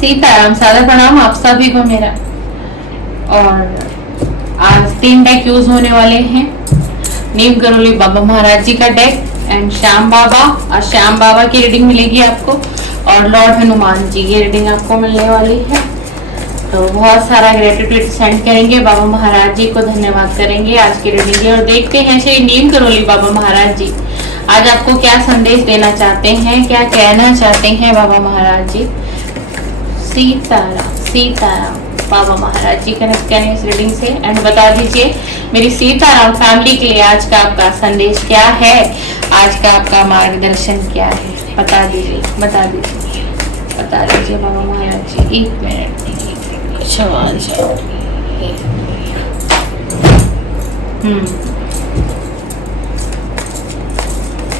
सीताराम, सादर प्रणाम आप सभी को मेरा। और आज 3 डेक यूज होने वाले हैं। नीम करोली बाबा महाराज जी का डेक एंड श्याम बाबा, और श्याम बाबा की रीडिंग मिलेगी आपको, और लॉर्ड हनुमान जी की रीडिंग आपको मिलने वाली है। तो बहुत सारा ग्रेटिट्यूड सेंड करेंगे, बाबा महाराज जी को धन्यवाद करेंगे आज की रीडिंग के। और देखते हैं श्री नीम करोली बाबा महाराज जी आज आपको क्या संदेश देना चाहते हैं, क्या कहना चाहते हैं बाबा महाराज जी। सीताराम सीताराम बाबा महाराज जी कनेक्ट करें इस रीडिंग से एंड बता दीजिए मेरी सीताराम फैमिली के लिए आज का आपका संदेश क्या है, आज का आपका मार्गदर्शन क्या है, बता दीजिए बता दीजिए बता दीजिए बाबा महाराज जी। 1 मिनट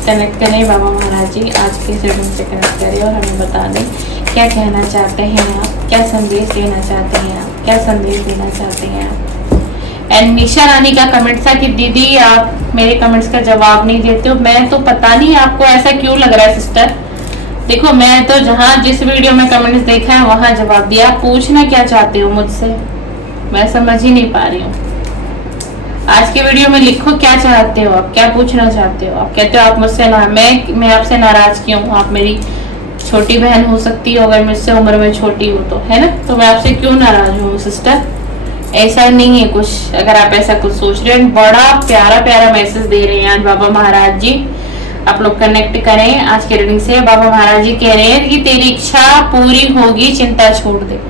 कनेक्ट करें बाबा महाराज जी आज की रीडिंग से कनेक्ट करें और हमें बता दें क्या कहना चाहते हैं आप, क्या संदेश देना चाहते हैं आप, क्या संदेश देना चाहते हैं आप। एंड निशा रानी का कमेंट था कि दीदी आप मेरे कमेंट्स का जवाब नहीं देते हो। मैं तो पता नहीं आपको ऐसा क्यों लग रहा है सिस्टर। देखो मैं तो जहाँ जिस वीडियो में कमेंट्स देखा है वहां जवाब दिया। आप पूछना क्या चाहते हो मुझसे, मैं समझ ही नहीं पा रही हूँ। आज के वीडियो में लिखो क्या चाहते हो आप, क्या पूछना चाहते हो। आप कहते हो आप मुझसे ना, मैं आपसे नाराज क्यों, आप मेरी छोटी बहन हो सकती हो अगर मुझसे उम्र में छोटी हो तो, है ना। तो मैं आपसे क्यों नाराज हूँ सिस्टर, ऐसा नहीं है कुछ। अगर आप ऐसा कुछ सोच रहे हैं, बड़ा प्यारा प्यारा मैसेज दे रहे हैं आज बाबा महाराज जी। आप लोग कनेक्ट करें आज के रीडिंग से। बाबा महाराज जी कह रहे हैं कि तेरी इच्छा पूरी होगी, चिंता छोड़ दे।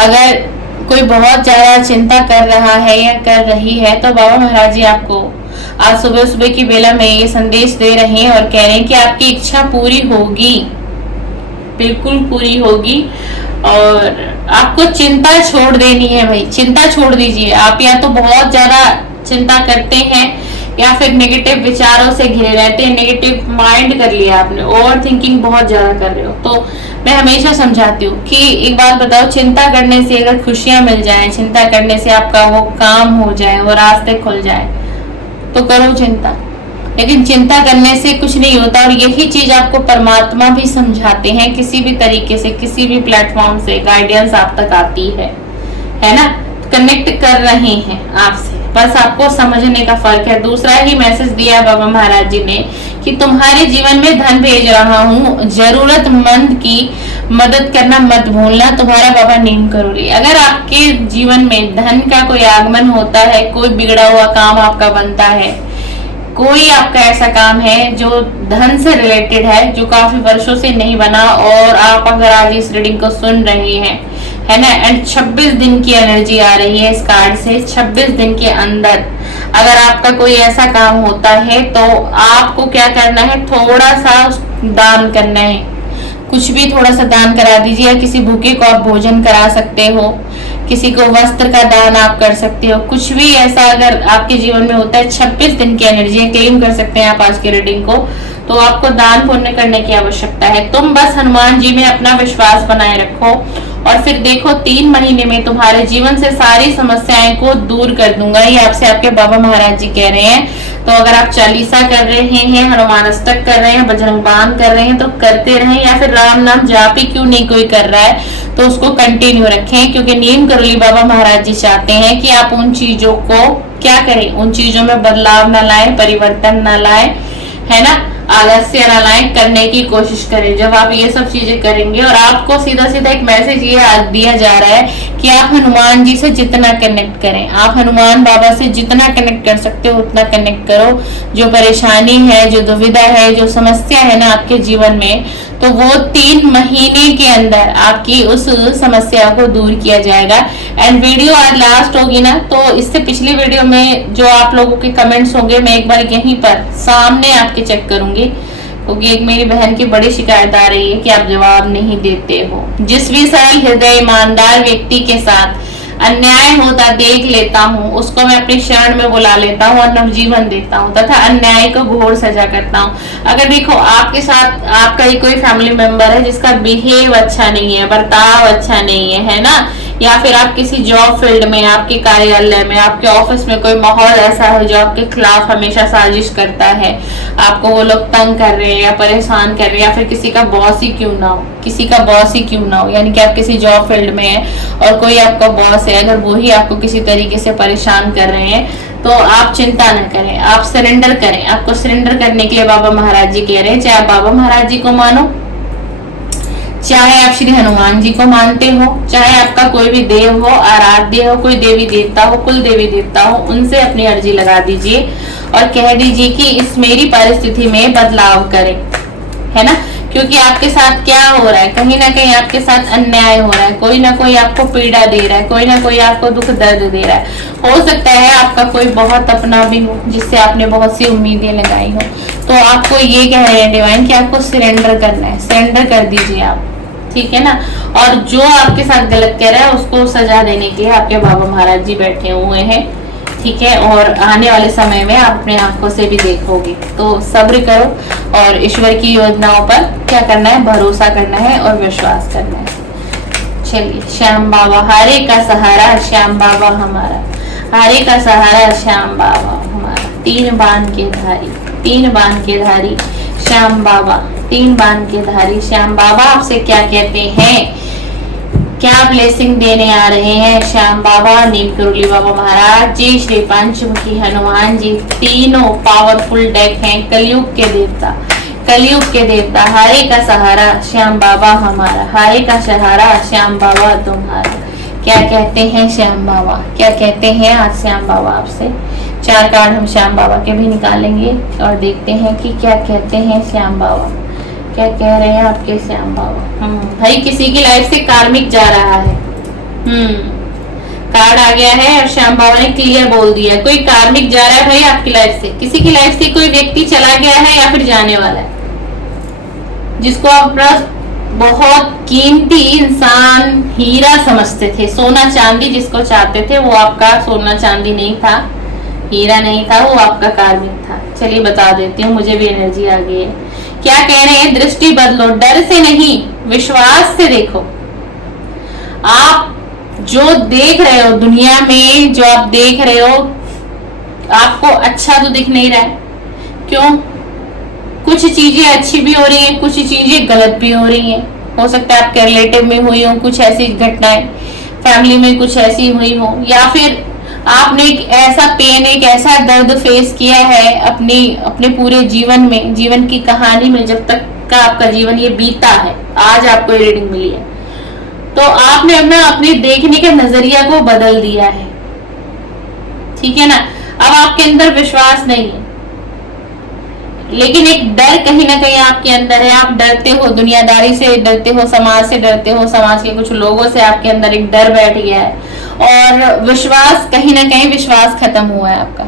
अगर कोई बहुत ज्यादा चिंता कर रहा है या कर रही है तो बाबा महाराज जी आपको आज सुबह सुबह की बेला में ये संदेश दे रहे हैं और कह रहे हैं कि आपकी इच्छा पूरी होगी, बिल्कुल पूरी होगी। और आपको चिंता छोड़ देनी है भाई, चिंता छोड़ दीजिए। आप या तो बहुत ज्यादा चिंता करते हैं या फिर नेगेटिव विचारों से घिरे रहते हैं, नेगेटिव माइंड कर लिया आपने, ओवर थिंकिंग बहुत ज्यादा कर रहे हो। तो मैं हमेशा समझाती हूँ कि एक बात बताओ, चिंता करने से अगर खुशियां मिल जाए, चिंता करने से आपका वो काम हो जाए, वो रास्ते खुल जाए तो करो चिंता। लेकिन चिंता करने से कुछ नहीं होता। और यही चीज आपको परमात्मा भी समझाते हैं, किसी भी तरीके से किसी भी प्लेटफॉर्म से गाइडेंस आप तक आती है ना। कनेक्ट कर रहे हैं आपसे, बस आपको समझने का फर्क है। दूसरा ही मैसेज दिया बाबा महाराज जी ने कि तुम्हारे जीवन में धन भेज रहा हूँ, जरूरतमंद की मदद करना मत भूलना, तुम्हारा बाबा नीम करोली। अगर आपके जीवन में धन का कोई आगमन होता है, कोई बिगड़ा हुआ काम आपका बनता है, कोई आपका ऐसा काम है जो धन से रिलेटेड है, जो काफी वर्षों से नहीं बना, और आप अगर आज इस रीडिंग को सुन रहे हैं, है ना, एंड 26 दिन की एनर्जी आ रही है इस कार्ड से। 26 दिन के अंदर अगर आपका कोई ऐसा काम होता है तो आपको क्या करना है, थोड़ा सा दान करना है। कुछ भी थोड़ा सा दान करा दीजिए, या किसी भूखे को आप भोजन करा सकते हो, किसी को वस्त्र का दान आप कर सकते हो। कुछ भी ऐसा अगर आपके जीवन में होता है, 26 दिन की एनर्जी क्लेम कर सकते हैं आप आज की रीडिंग को, तो आपको दान पुण्य करने की आवश्यकता है। तुम बस हनुमान जी में अपना विश्वास बनाए रखो और फिर देखो 3 महीने में तुम्हारे जीवन से सारी समस्याएं को दूर कर दूंगा, ये आपसे आपके बाबा महाराज जी कह रहे हैं। तो अगर आप चालीसा कर रहे हैं, हनुमान अष्टक कर रहे हैं, बजरंग बाण कर रहे हैं तो करते रहें, या फिर राम नाम जाप ही क्यों नहीं कोई कर रहा है तो उसको कंटिन्यू रखें। क्योंकि नीम करोली बाबा महाराज जी चाहते हैं कि आप उन चीजों को क्या करें, उन चीजों में बदलाव न लाए, परिवर्तन न लाए, है ना, आलस्य न लाए, करने की कोशिश करें। जब आप ये सब चीजें करेंगे, और आपको सीधा सीधा एक मैसेज ये दिया जा रहा है कि आप हनुमान जी से जितना कनेक्ट करें, आप हनुमान बाबा से जितना कनेक्ट कर सकते हो उतना कनेक्ट करो। जो परेशानी है, जो दुविधा है, जो समस्या है ना आपके जीवन में, तो वो 3 महीने के अंदर आपकी उस समस्या को दूर किया जाएगा। एंड वीडियो आज लास्ट होगी ना, तो इससे पिछली वीडियो में जो आप लोगों के कमेंट्स होंगे मैं एक बार यहीं पर सामने आपके चेक करूंगी, क्योंकि एक मेरी बहन की बड़ी शिकायत आ रही है कि आप जवाब नहीं देते हो। जिस भी सरल हृदय ईमानदार व्यक्ति के साथ अन्याय होता देख लेता हूँ, उसको मैं अपनी शरण में बुला लेता हूँ और नवजीवन देता हूँ तथा अन्याय को घोर सजा करता हूँ। अगर देखो आपके साथ आपका ही कोई फैमिली मेंबर है जिसका बिहेव अच्छा नहीं है, बर्ताव अच्छा नहीं है ना, या फिर आप किसी जॉब फील्ड में, आपके कार्यालय में, आपके ऑफिस में कोई माहौल ऐसा है जो आपके खिलाफ हमेशा साजिश करता है, आपको वो लोग तंग कर रहे हैं या परेशान कर रहे हैं, या फिर किसी का बॉस ही क्यों ना हो, किसी का बॉस ही क्यों ना हो, यानी कि आप किसी जॉब फील्ड में है और कोई आपका बॉस है, अगर वो ही आपको किसी तरीके से परेशान कर रहे हैं तो आप चिंता न करें, आप सरेंडर करें। आपको सरेंडर करने के लिए बाबा महाराज जी कह रहे हैं, चाहे आप बाबा महाराज जी को मानो, चाहे आप श्री हनुमान जी को मानते हो, चाहे आपका कोई भी देव हो, आराध्य हो, कोई देवी देवता हो, कुल देवी देवता हो, उनसे अपनी अर्जी लगा दीजिए और कह दीजिए कि इस मेरी परिस्थिति में बदलाव करें, है ना। क्योंकि आपके साथ क्या हो रहा है, कहीं ना कहीं आपके साथ अन्याय हो रहा है, कोई ना कोई आपको पीड़ा दे रहा है, कोई ना कोई आपको दुख दर्द दे रहा है। हो सकता है आपका कोई बहुत अपना भी हो जिससे आपने बहुत सी उम्मीदें लगाई हो, तो आपको ये कह रहे हैं डिवाइन कि आपको सरेंडर करना है, सरेंडर कर दीजिए आप, ठीक है ना। और जो आपके साथ गलत कह रहा है उसको सजा देने के लिए आपके बाबा महाराज जी बैठे हुए हैं, ठीक है। और आने वाले समय में आप अपने आंखों से भी देखोगे, तो सब्र करो और ईश्वर की योजनाओं पर क्या करना है, भरोसा करना है और विश्वास करना है। चलिए, श्याम बाबा हारे का सहारा, श्याम बाबा हमारा, हारे का सहारा श्याम बाबा हमारा, तीन बाण के धारी, तीन बाण के धारी श्याम बाबा, तीन बाण के धारी श्याम बाबा आपसे क्या कहते हैं, क्या ब्लेसिंग देने आ रहे हैं श्याम बाबा, नीम करोली बाबा महाराज जी, श्री पंचमुखी हनुमान जी, तीनों पावरफुल डेक हैं, कलयुग के देवता, कलयुग के देवता, हारे का सहारा श्याम बाबा हमारा, हारे का सहारा श्याम बाबा तुम्हारा। क्या कहते हैं श्याम बाबा, क्या कहते हैं आज श्याम बाबा आपसे। चार कार्ड हम श्याम बाबा के भी निकालेंगे और देखते हैं कि क्या कहते हैं श्याम बाबा, क्या कह रहे हैं आपके श्याम बाबा। भाई किसी की लाइफ से कार्मिक जा रहा है, कार्ड आ गया है और श्याम बाबा ने क्लियर बोल दिया, कोई कार्मिक जा रहा है भाई आपकी लाइफ से, किसी की लाइफ से कोई व्यक्ति चला गया है या फिर जाने वाला है, जिसको आप अपना बहुत कीमती इंसान, हीरा समझते थे, सोना चांदी जिसको चाहते थे, वो आपका सोना चांदी नहीं था, हीरा नहीं था, वो आपका कार्मिक था। चलिए बता देती हूँ, मुझे भी एनर्जी आ गई है। क्या कह रहे हैं, दृष्टि बदलो, डर से नहीं विश्वास से देखो। आप जो देख रहे हो दुनिया में, जो आप देख रहे हो, आपको अच्छा तो दिख नहीं रहा है, क्यों? कुछ चीजें अच्छी भी हो रही हैं, कुछ चीजें गलत भी हो रही हैं। हो सकता है आपके रिलेटिव में हुई हो कुछ ऐसी घटनाएं, फैमिली में कुछ ऐसी हुई हो, या फिर आपने एक ऐसा पेन, एक ऐसा दर्द फेस किया है अपने पूरे जीवन में, जीवन की कहानी में, जब तक का आपका जीवन ये बीता है, आज आपको ये रीडिंग मिली है, तो आपने अपने देखने के नजरिया को बदल दिया है, ठीक है ना। अब आपके अंदर विश्वास नहीं है, लेकिन एक डर कहीं ना कहीं आपके अंदर है। आप डरते हो, दुनियादारी से डरते हो, समाज से डरते हो, समाज के कुछ लोगों से आपके अंदर एक डर बैठ गया है, और विश्वास, कहीं ना कहीं विश्वास खत्म हुआ है आपका,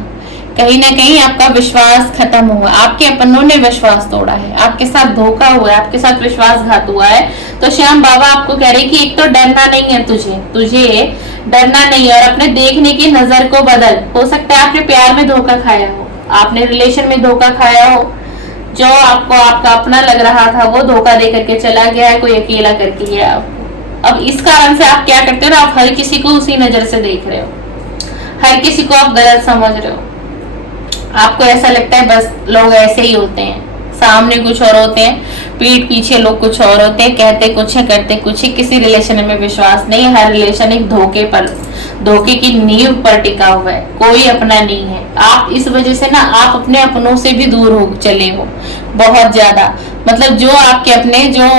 कहीं ना कहीं आपका विश्वास खत्म हुआ, आपके अपनों ने विश्वास तोड़ा है, आपके साथ धोखा हुआ है, आपके साथ विश्वासघात हुआ है। तो श्याम बाबा आपको कह रहे हैं कि एक तो डरना नहीं है, तुझे डरना नहीं है, और अपने देखने की नजर को बदल। हो सकता है आपने प्यार में धोखा खाया हो, आपने रिलेशन में धोखा खाया हो, जो आपको आपका अपना लग रहा था वो धोखा दे करके चला गया है, कोई अकेला करके गया आपको। अब इस कारण से आप क्या करते हो ना, आप हर किसी को उसी नजर से देख रहे हो, हर किसी को आप गलत समझ रहे हो। आपको ऐसा लगता है बस लोग ऐसे ही होते हैं, सामने कुछ और होते हैं, पीठ पीछे लोग कुछ और होते हैं, कहते कुछ है करते कुछ है। किसी रिलेशन में विश्वास नहीं, हर रिलेशन एक धोखे की नींव पर टिका हुआ है, कोई अपना नहीं है। आप इस वजह से ना, आप अपने अपनों से भी दूर हो चले हो बहुत ज्यादा, मतलब जो आपके अपने, जो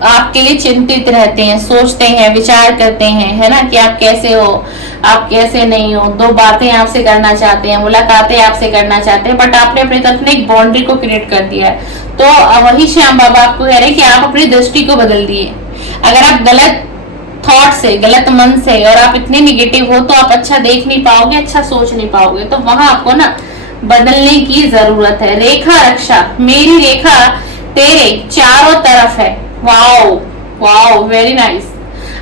आपके लिए चिंतित रहते हैं, सोचते हैं, विचार करते हैं, है ना, कि आप कैसे हो, आप कैसे नहीं हो, दो बातें आपसे करना चाहते हैं, मुलाकातें आपसे करना चाहते हैं, बट आपने अपनी तरफ में एक बाउंड्री को क्रिएट कर दिया है। तो वही श्याम बाबा आपको कह रहे हैं कि आप अपनी दृष्टि को बदल दिए। अगर आप गलत थॉट से, गलत मन से, और आप इतने निगेटिव हो, तो आप अच्छा देख नहीं पाओगे, अच्छा सोच नहीं पाओगे। तो वहां आपको ना बदलने की जरूरत है। रेखा रक्षा, मेरी रेखा तेरे चारों तरफ है। Wow wow, very nice.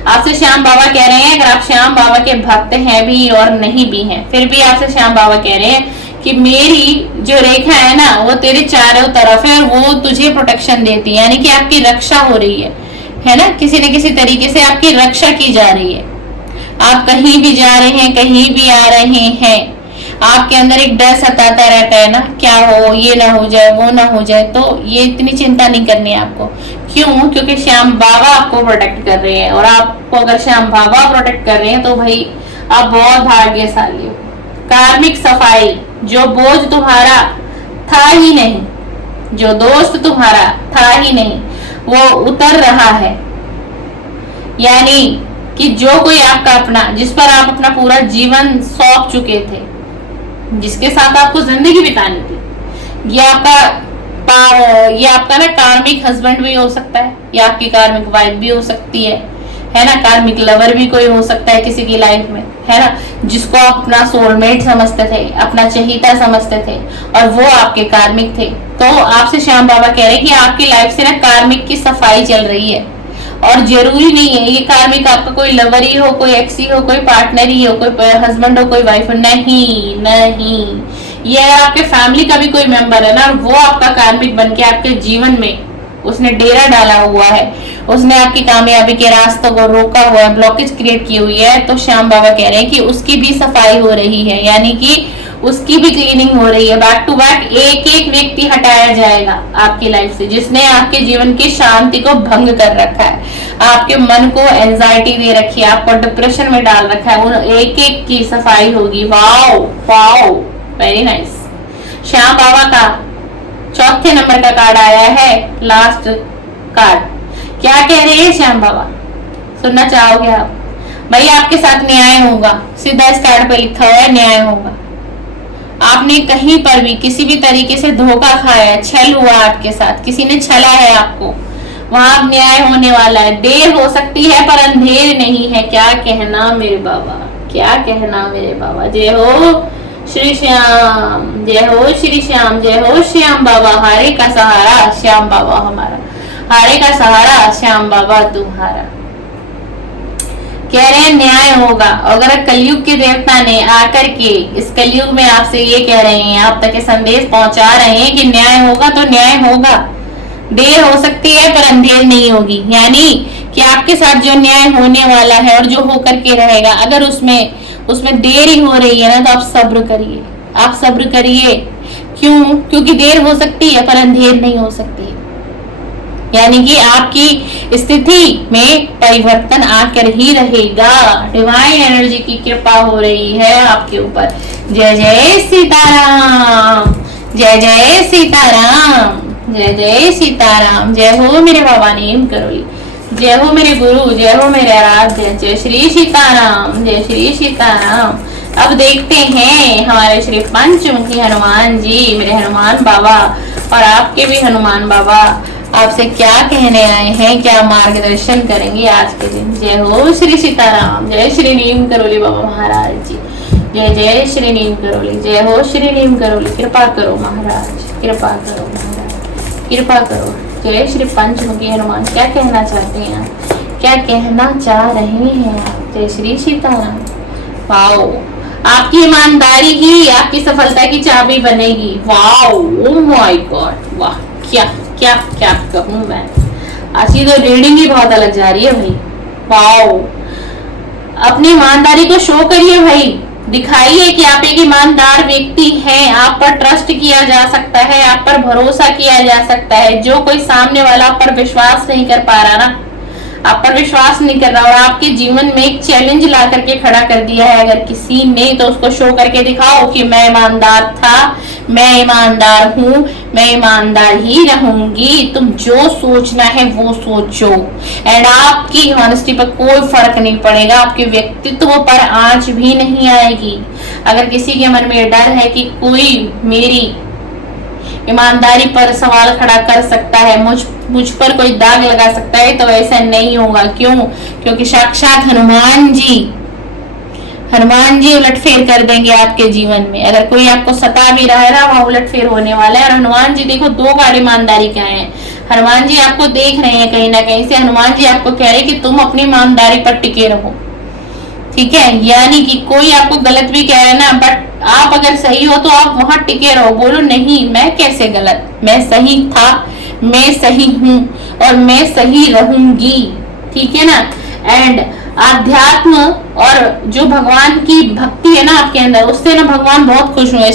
आपसे श्याम बाबा कह रहे हैं, अगर आप श्याम बाबा के भक्त हैं भी और नहीं भी हैं, फिर भी आपसे श्याम बाबा कह रहे हैं कि मेरी जो रेखा है ना, वो तेरे चारों तरफ है और वो तुझे प्रोटेक्शन देती है, यानी कि आपकी रक्षा हो रही है है ना, किसी न किसी तरीके से आपकी रक्षा की जा रही है। आप कहीं भी जा रहे हैं, कहीं भी आ रहे हैं, आपके अंदर एक डर सताता रहता है ना, क्या हो, ये ना हो जाए, वो ना हो जाए। तो ये इतनी चिंता नहीं करनी है आपको। क्यों? क्योंकि श्याम बाबा आपको प्रोटेक्ट कर रहे हैं। और आपको अगर श्याम बाबा प्रोटेक्ट कर रहे हैं तो भाई आप बहुत भाग्यशाली हो। कार्मिक सफाई, जो बोझ तुम्हारा था ही नहीं, जो दोस्त तुम्हारा था ही नहीं, वो उतर रहा है। यानी कि जो कोई आपका अपना, जिस पर आप अपना पूरा जीवन सौंप चुके थे, जिसके साथ आपको जिंदगी बितानी थी, ये आपका ना कार्मिक हस्बैंड भी हो सकता है, या आपकी कार्मिक वाइफ भी हो सकती है ना, कार्मिक लवर भी कोई हो सकता है किसी की लाइफ में, है ना, जिसको आप अपना सोलमेट समझते थे, अपना चहीता समझते थे, और वो आपके कार्मिक थे। तो आपसे श्याम बाबा कह रहे हैं कि आपकी लाइफ से ना कार्मिक की सफाई चल रही है। और जरूरी नहीं है ये कार्मिक आपका कोई लवर ही हो, कोई एक्स ही हो, कोई पार्टनर ही हो, कोई हस्बैंड हो, कोई वाइफ हो, नहीं नहीं, ये आपके फैमिली का भी कोई मेंबर है ना, और वो आपका कार्मिक बन के आपके जीवन में उसने डेरा डाला हुआ है, उसने आपकी कामयाबी के रास्तों को रोका हुआ है, ब्लॉकेज क्रिएट की हुई है। तो श्याम बाबा कह रहे हैं कि उसकी भी सफाई हो रही है, यानी कि उसकी भी क्लीनिंग हो रही है। बैक टू बैक एक एक व्यक्ति हटाया जाएगा आपकी लाइफ से, जिसने आपके जीवन की शांति को भंग कर रखा है, आपके मन को एंजाइटी दे रखी है, आपको डिप्रेशन में डाल रखा है, उन एक एक की सफाई होगी। Wow wow, very nice. Shyam Baba का चौथे नंबर का कार्ड आया है, लास्ट कार्ड। क्या कह रहे हैं श्याम बाबा, सुनना चाहोगे आप? भाई आपके साथ न्याय होगा, सीधा इस कार्ड पे लिखा हुआ है, न्याय होगा। आपने कहीं पर भी किसी भी तरीके से धोखा खाया, छल हुआ आपके साथ, किसी ने छला है आपको, वहां न्याय होने वाला है। देर हो सकती है पर अंधेर नहीं है। क्या कहना मेरे बाबा, क्या कहना मेरे बाबा। जय हो श्री श्याम, जय हो श्री श्याम, जय हो श्याम बाबा। हारे का सहारा श्याम बाबा हमारा, हारे का सहारा श्याम बाबा तुम्हारा। कह रहे हैं न्याय होगा। अगर कलयुग के देवता ने आकर के इस कलयुग में आपसे ये कह रहे हैं, आप तक ये संदेश पहुंचा रहे हैं कि न्याय होगा, तो न्याय होगा। देर हो सकती है पर अंधेर नहीं होगी। यानी कि आपके साथ जो न्याय होने वाला है और जो होकर के रहेगा, अगर उसमें देरी हो रही है ना, तो आप सब्र करिए, आप सब्र करिए। क्यों? क्योंकि देर हो सकती है पर अंधेर नहीं हो सकती। यानी कि आपकी स्थिति में परिवर्तन आकर ही रहेगा। डिवाइन एनर्जी की कृपा हो रही है आपके ऊपर। जय जय सीताराम, जय जय सीताराम, जय जय सीताराम। जय हो मेरे बाबा नीम करोली, जय हो मेरे गुरु, जय हो मेरे आराध्य। जय श्री सीताराम, जय श्री सीताराम। अब देखते हैं हमारे श्री पंचमुखी हनुमान जी, मेरे हनुमान बाबा और आपके भी हनुमान बाबा आपसे क्या कहने आए हैं, क्या मार्गदर्शन करेंगे आज के दिन। जय हो श्री सीताराम, जय श्री नीम करोली बाबा महाराज जी, जय जय श्री नीम करोली, जय हो श्री नीम करोली। कृपा करो महाराज, कृपा करो महाराज, कृपा करो। जय श्री पंचमुखी हनुमान। क्या कहना चाहते हैं आप, क्या कहना चाह रहे हैं आप? जय श्री सीताराम। वाओ, आपकी ईमानदारी ही आपकी सफलता की चाबी बनेगी। वाओ, ओ माय गॉड, वाह, क्या क्या क्या कहूं मैं। आज की तो रीडिंग ही बहुत अलग जा रही है भाई। वाओ, अपनी ईमानदारी को शो करिए भाई, दिखाइए कि आप एक ईमानदार व्यक्ति हैं, आप पर ट्रस्ट किया जा सकता है, आप पर भरोसा किया जा सकता है। जो कोई सामने वाला आप पर विश्वास नहीं कर पा रहा ना, आप पर विश्वास नहीं कर रहा और आपके जीवन में एक चैलेंज ला करके खड़ा कर दिया है अगर किसी ने, तो उसको शो करके दिखाओ कि मैं ईमानदार था, मैं ईमानदार हूँ, मैं ईमानदार ही रहूंगी। तुम जो सोचना है वो सोचो, एंड आपकी ऑनेस्टी पर कोई फर्क नहीं पड़ेगा, आपके व्यक्तित्व पर आंच भी नहीं आएगी। अगर किसी के मन में डर है कि कोई मेरी ईमानदारी पर सवाल खड़ा कर सकता है, मुझ पर कोई दाग लगा सकता है, तो ऐसा नहीं होगा। क्यों? क्योंकि साक्षात हनुमान जी उलटफेर कर देंगे आपके जीवन में। अगर कोई आपको सता भी रहा है ना, वह उलटफेर होने वाला है। और हनुमान जी देखो, दो कार्ड ईमानदारी का है। हनुमान जी आपको देख रहे हैं कहीं ना कहीं से, हनुमान जी आपको कह रहे हैं कि तुम अपनी ईमानदारी पर टिके रहो, ठीक है। यानी कि कोई आपको गलत भी कह रहा है ना, बट आप अगर सही हो तो आप वहां टिके रहो। बोलो नहीं, मैं कैसे गलत, मैं सही था, मैं सही हूँ। और मैं सही रहूंगी। ठीक है ना। एंड आध्यात्म और जो भगवान की भक्ति है ना आपके अंदर, उससे ना भगवान बहुत खुश हुए।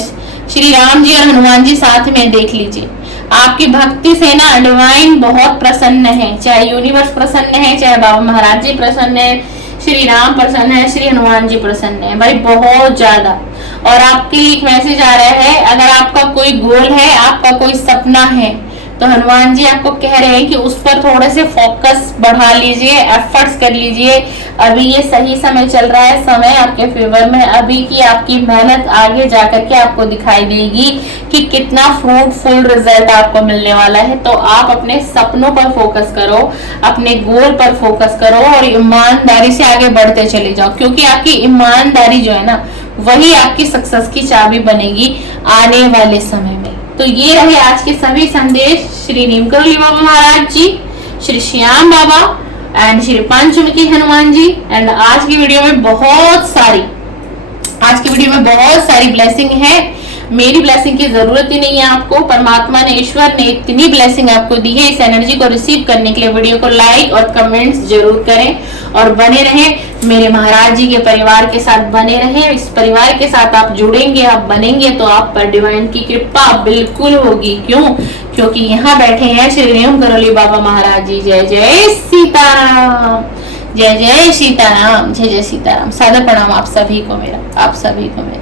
श्री राम जी और हनुमान जी साथ में देख लीजिए, आपकी भक्ति से ना डिवाइन बहुत प्रसन्न है, चाहे यूनिवर्स प्रसन्न है, चाहे बाबा महाराज जी प्रसन्न है, श्री राम प्रसन्न है, श्री हनुमान जी प्रसन्न है भाई, बहुत ज्यादा। और आपके लिए एक मैसेज आ रहा है, अगर आपका कोई गोल है, आपका कोई सपना है, तो हनुमान जी आपको कह रहे हैं कि उस पर थोड़े से फोकस बढ़ा लीजिए, एफर्ट्स कर लीजिए। अभी ये सही समय चल रहा है, समय आपके फेवर में। अभी की आपकी मेहनत आगे जाकर के आपको दिखाई देगी कि कितना फ्रूटफुल रिजल्ट आपको मिलने वाला है। तो आप अपने सपनों पर फोकस करो, अपने गोल पर फोकस करो और ईमानदारी से आगे बढ़ते चले जाओ, क्योंकि आपकी ईमानदारी जो है ना, वही आपकी सक्सेस की चाबी बनेगी आने वाले समय में। तो ये रहे आज के सभी संदेश श्री नीमकरोली बाबा महाराज जी, श्री श्याम बाबा एंड श्री पंचमुखी हनुमान जी। एंड आज की वीडियो में बहुत सारी ब्लेसिंग है। मेरी ब्लेसिंग की जरूरत ही नहीं है आपको, परमात्मा ने, ईश्वर ने इतनी ब्लेसिंग आपको दी है। इस एनर्जी को रिसीव करने के लिए वीडियो को लाइक और कमेंट्स जरूर करें और बने रहें मेरे महाराज जी के परिवार के साथ, बने रहें। इस परिवार के साथ आप जुड़ेंगे, आप बनेंगे तो आप पर डिवाइन की कृपा बिल्कुल होगी। क्यों? क्योंकि यहाँ बैठे हैं श्री नीमकरोली बाबा महाराज जी। जय जय सीताराम, जय जय सीताराम, जय जय सीताराम। सादर प्रणाम आप सभी को मेरा, आप सभी को मेरा।